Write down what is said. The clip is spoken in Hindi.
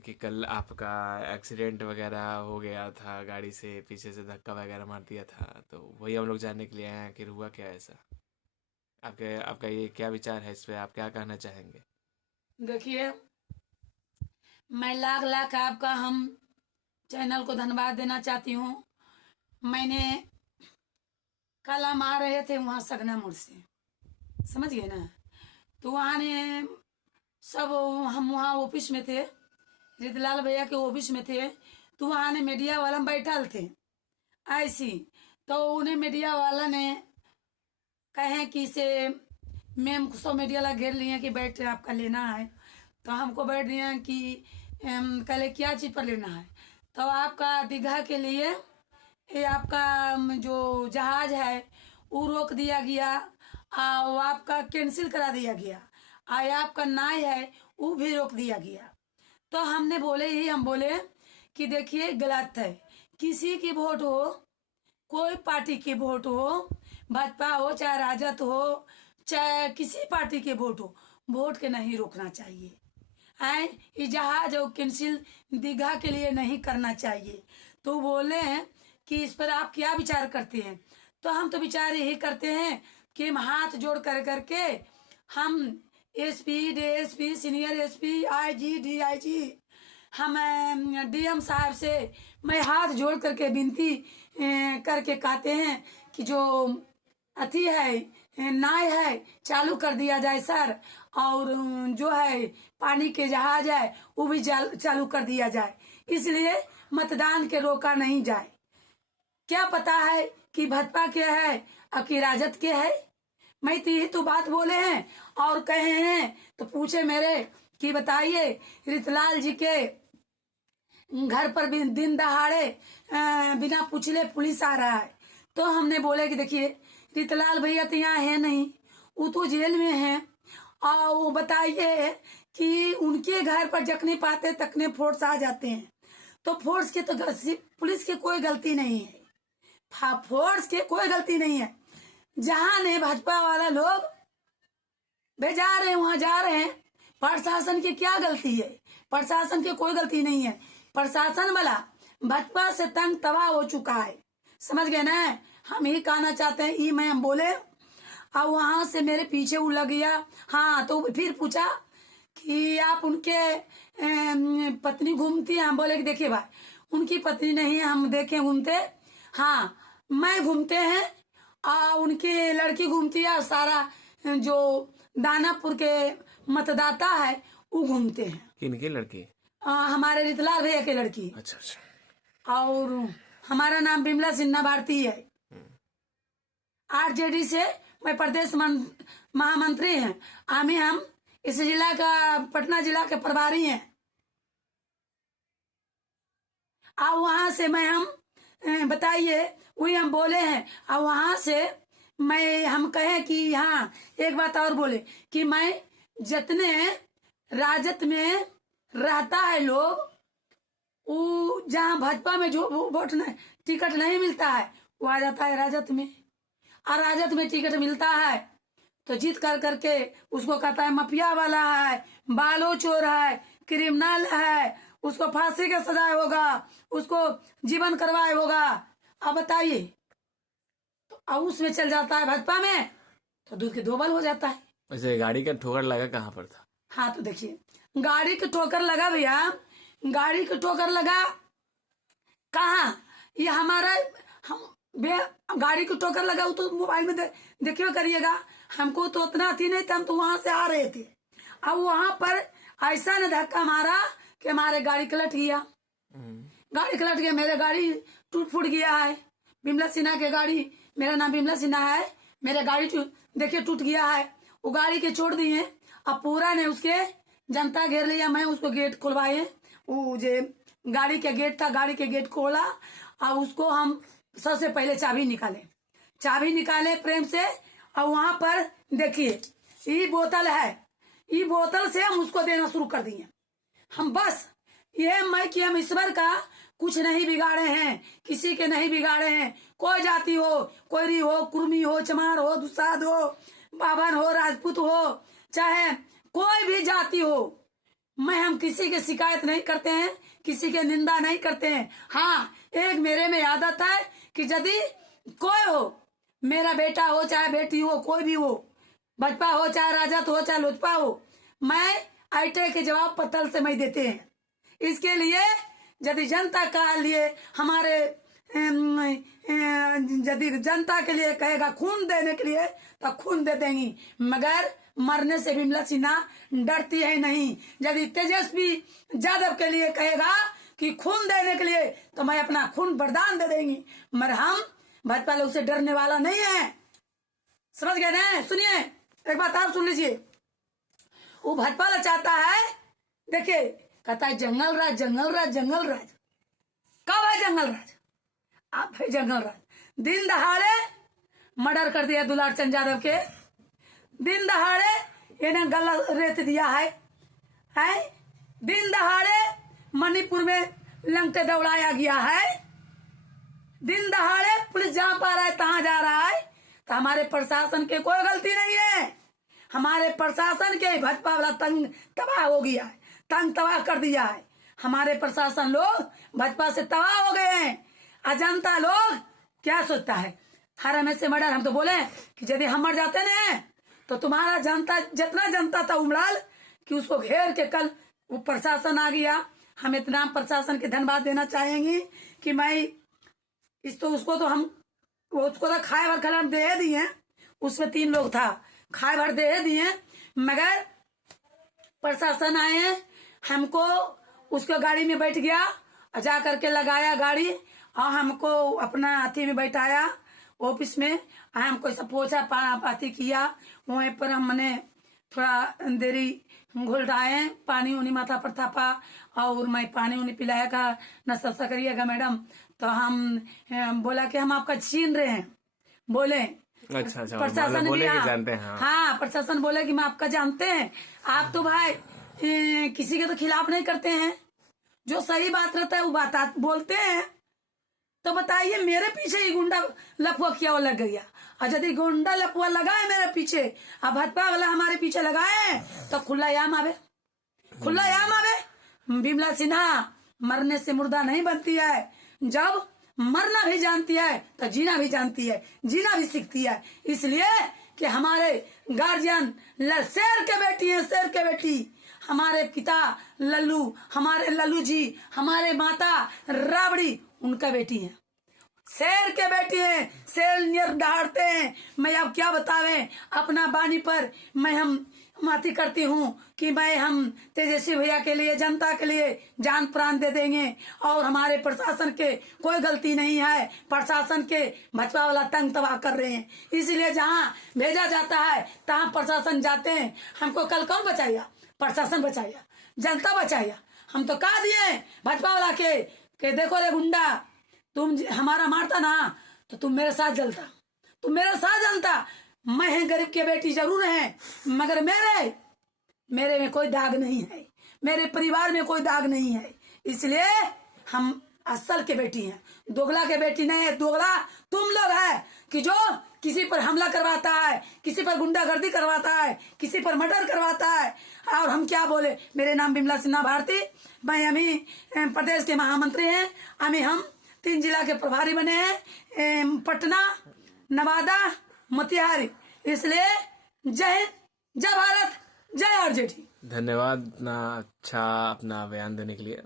कि कल आपका एक्सीडेंट वगैरह हो गया था, गाड़ी से पीछे से धक्का वगैरह मार दिया था, तो वही हम लोग जानने के लिए आए हैं कि हुआ क्या ऐसा। आपके आपका ये क्या विचार है इस पे, आप क्या कहना चाहेंगे? देखिए, मैं लाख लाख आपका हम चैनल को धन्यवाद देना चाहती हूँ। मैंने कल हम आ रहे थे वहाँ सगना मोड़ से, समझ गए ना। तो वहाँ ने सब, हम वहाँ ऑफिस में थे, रितलाल भैया के ऑफिस में थे। तो वहाँ ने मीडिया वाला बैठल थे ऐसी। तो उन्हें मीडिया वाला ने कहे कि इसे मैम को सब मीडिया वाला घेर लिए कि बैठ आपका लेना है। तो हमको बैठ दिया कि कल क्या चीज़ पर लेना है। तो आपका दीघा के लिए ये आपका जो जहाज है वो रोक दिया गया, वो आपका कैंसिल करा दिया गया। ये आपका नाव है वो भी रोक दिया गया। तो हमने बोले ही हम बोले कि देखिए गलत है। किसी की वोट हो, कोई पार्टी की वोट हो, भाजपा हो चाहे राजद हो, चाहे किसी पार्टी के वोट हो, वोट के नहीं रोकना चाहिए। है ये जहाज और कैंसिल दीघा के लिए नहीं करना चाहिए। तो बोले हैं कि इस पर आप क्या विचार करते हैं। तो हम तो विचार यही करते हैं कि हम हाथ जोड़ कर करके हम SP, DSP, senior SP, IG, DIG, हम डीएम साहब से मैं हाथ जोड़ करके विनती करके कहते हैं कि जो अथी है नाव है चालू कर दिया जाए सर। और जो है पानी के जहाज है वो भी चालू कर दिया जाए, इसलिए मतदान के रोका नहीं जाए। क्या पता है कि भाजपा के है और कि राजद के है। मैं तो यही तो बात बोले हैं और कहे हैं। तो पूछे मेरे कि बताइए रितलाल जी के घर पर भी दिन दहाड़े बिना पूछले पुलिस आ रहा है। तो हमने बोले कि देखिए रितलाल भैया तो यहाँ है नहीं, वो तो जेल में है। और वो बताइए कि उनके घर पर जखने पाते तकने फोर्स आ जाते हैं। तो फोर्स के तो पुलिस की कोई गलती नहीं है, फोर्स की कोई गलती नहीं है। जहां ने भाजपा वाला लोग भेजा रहे हैं वहां जा रहे हैं। प्रशासन की क्या गलती है? प्रशासन की कोई गलती नहीं है। प्रशासन वाला भाजपा से तंग तबाह हो चुका है, समझ गए ना। हम ही कहना चाहते हैं ई मैम बोले। और वहां से मेरे पीछे वो लग गया। हाँ, तो फिर पूछा कि आप उनके पत्नी घूमती है। हम बोले कि देखिए भाई उनकी पत्नी नहीं है, हम देखे घूमते। हाँ, मैं घूमते हैं और उनकी लड़की घूमती है और सारा जो दानापुर के मतदाता है वो घूमते हैं। किनकी लड़की? हमारे रितलाल भैया की लड़की। अच्छा अच्छा। और हमारा नाम बिमला सिन्हा भारती है। आरजेडी से मैं प्रदेश महामंत्री हैं। हम इस जिला का, पटना जिला के प्रभारी हैं। और वहां से मैं हम बताइए वही हम बोले हैं। और वहां से मैं हम कहे कि हाँ एक बात और बोले कि मैं जितने राजद में रहता है लोग, वो जहाँ भाजपा में जो वोट टिकट नहीं मिलता है वो आ जाता है राजद में। और राजद में टिकट मिलता है तो जीत कर करके उसको कहता है माफिया वाला है, बालो चोर है, क्रिमिनल है, उसको फांसी का सजाए होगा, उसको जीवन करवाए होगा। अब बताइए, तो अब उसमें चल जाता है भाजपा में तो दूध के धोबल हो जाता है। वैसे गाड़ी का ठोकर लगा कहाँ पर था? हाँ, तो देखिए गाड़ी की ठोकर लगा भैया, गाड़ी की ठोकर लगा कहाँ, ये हमारा हम गाड़ी की ठोकर लगा वो तो मोबाइल में देखिए करिएगा। हमको तो उतना थी नहीं था, हम तो वहां से आ रहे थे। अब वहां पर ऐसा ने धक्का मारा कि हमारे गाड़ी पलट गया। गाड़ी पलट गया, मेरे गाड़ी टूट फूट गया है। बिमला सिन्हा की गाड़ी, मेरा नाम बिमला सिन्हा है, मेरा गाड़ी देखिए टूट गया है। वो गाड़ी के छोड़ दिए। अब पूरा ने उसके जनता घेर लिया। मैं उसको गेट खुलवाए, वो जो गाड़ी के गेट था, गाड़ी के गेट खोला और उसको हम सबसे पहले चाबी निकाले प्रेम से। और वहां पर देखिए ये बोतल है, ये बोतल से हम उसको देना शुरू कर दिए। हम बस ये मैं कि हम ईश्वर का कुछ नहीं बिगाड़े हैं, किसी के नहीं बिगाड़े हैं। कोई जाति हो, कोयरी हो, कुर्मी हो, चमार हो, दुसाद हो, बाभन हो, राजपूत हो, चाहे कोई भी जाति हो, हम किसी की शिकायत नहीं करते हैं, किसी के निंदा नहीं करते हैं। हाँ, एक मेरे में आदत है कि यदि कोई हो, मेरा बेटा हो चाहे बेटी हो, कोई भी हो, भाजपा हो चाहे राजद हो चाहे लोजपा हो, मैं आईटे के जवाब पत्थर से मैं देते हैं। इसके लिए यदि जनता का लिए हमारे यदि जनता के लिए कहेगा खून देने के लिए तो खून दे देंगी, मगर मरने से विमला सिन्हा डरती है नहीं। यदि तेजस्वी यादव के लिए कहेगा कि खून देने के लिए तो मैं अपना खून बलिदान दे देंगी, मगर हम भाजपा लोग से डरने वाला नहीं है। समझ गए ना? सुनिए, एक बात आप सुन लीजिए। वो भाजपा वाला चाहता है, देखिए, कहता है जंगल राज, जंगल राज, जंगल राज। कब है जंगल राज? आप है जंगल राज। दिन दहाड़े मर्डर कर दिया दुलार चंद यादव के, दिन दहाड़े इन्हें गला रेत दिया है? दिन दहाड़े मणिपुर में लंके दौड़ाया गया है, दिन दहाड़े पुलिस जहां पा रहा है तहां जा रहा है। तो हमारे प्रशासन के कोई गलती नहीं है, हमारे प्रशासन के भाजपा वाला तंग तबाह हो गया है, तंग तबाह कर दिया है। हमारे प्रशासन लोग भाजपा से तबाह हो गए हैं। अजंता लोग क्या सोचता है, हर हमें से मर्डर। हम तो बोले कि यदि हम मर जाते ना तो तुम्हारा जनता जितना जनता था उमड़ाल कि उसको घेर के कल वो प्रशासन आ गया। हम इतना प्रशासन के धन्यवाद देना चाहेंगे कि मैं इस तो उसको तो हम उसको तो खाए भर खिला दे दिए, उसमें 3 लोग था, खाए भर दे दिए, मगर प्रशासन आए, हमको उसको गाड़ी में बैठ गया, जा करके लगाया गाड़ी और हमको अपना हाथी में बैठाया ऑफिस में। हमको सब पोछा पाती किया, वहीं पर हमने थोड़ा देरी घुलटाए, पानी उन्हीं माथा पर थापा और मैं पानी उन्हीं पिलाया का नाश्ता करिएगा मैडम। तो हम बोला कि हम आपका छीन रहे हैं, बोले अच्छा अच्छा, प्रशासन बोले भी कि जानते हैं। हाँ, प्रशासन बोले कि हम आपका जानते हैं, आप तो भाई किसी के तो खिलाफ नहीं करते हैं, जो सही बात रहता है वो बात बोलते हैं। तो बताइए, मेरे पीछे ही गुंडा लफुआ किया लग गया, और यदि गुंडा लफुआ लगाए मेरे पीछे, अब भाजपा वाला हमारे पीछे लगाए तो खुला याम आवे, खुला याम आवे। विमला सिन्हा मरने से मुर्दा नहीं बनती है, जब मरना भी जानती है तो जीना भी जानती है, जीना भी सीखती है। इसलिए कि हमारे गार्जियन शेर के बेटी हैं, शेर के बेटी। हमारे पिता लल्लू, हमारे लल्लू जी, हमारे माता राबड़ी उनका बेटी है, शेर के बेटी है, शेर नियर दहाड़ते हैं। मैं अब क्या बतावें, अपना बानी पर मैं हम माती करती हूँ कि हम तेजस्वी भैया के लिए, जनता के लिए जान प्राण दे देंगे। और हमारे प्रशासन के कोई गलती नहीं है, प्रशासन के भाजपा वाला तंग तबाह कर रहे हैं। इसलिए जहाँ भेजा जाता है तहाँ प्रशासन जाते हैं। हमको कल कौन बचाएगा? प्रशासन बचाएगा, जनता बचाएगा। हम तो कहा दिए भाजपा वाला के देखो रे गुंडा, तुम हमारा मारता ना तो तुम मेरे साथ जलता, तुम मेरे साथ जलता। मैं गरीब की बेटी जरूर है, मगर मेरे में कोई दाग नहीं है, मेरे परिवार में कोई दाग नहीं है। इसलिए हम असल के बेटी हैं, दोगला के बेटी नहीं है। दोगला तुम लोग है कि जो किसी पर हमला करवाता है, किसी पर गुंडागर्दी करवाता है, किसी पर मर्डर करवाता है। और हम क्या बोले, मेरे नाम विमला सिन्हा भारती, मैं अभी प्रदेश के महामंत्री हैं। अभी हम 3 जिला के प्रभारी बने हैं, पटना, नवादा, मोतिहारी। इसलिए जय हिंद, जय भारत, जय आरजेडी। धन्यवाद इतना अच्छा अपना बयान देने के लिए।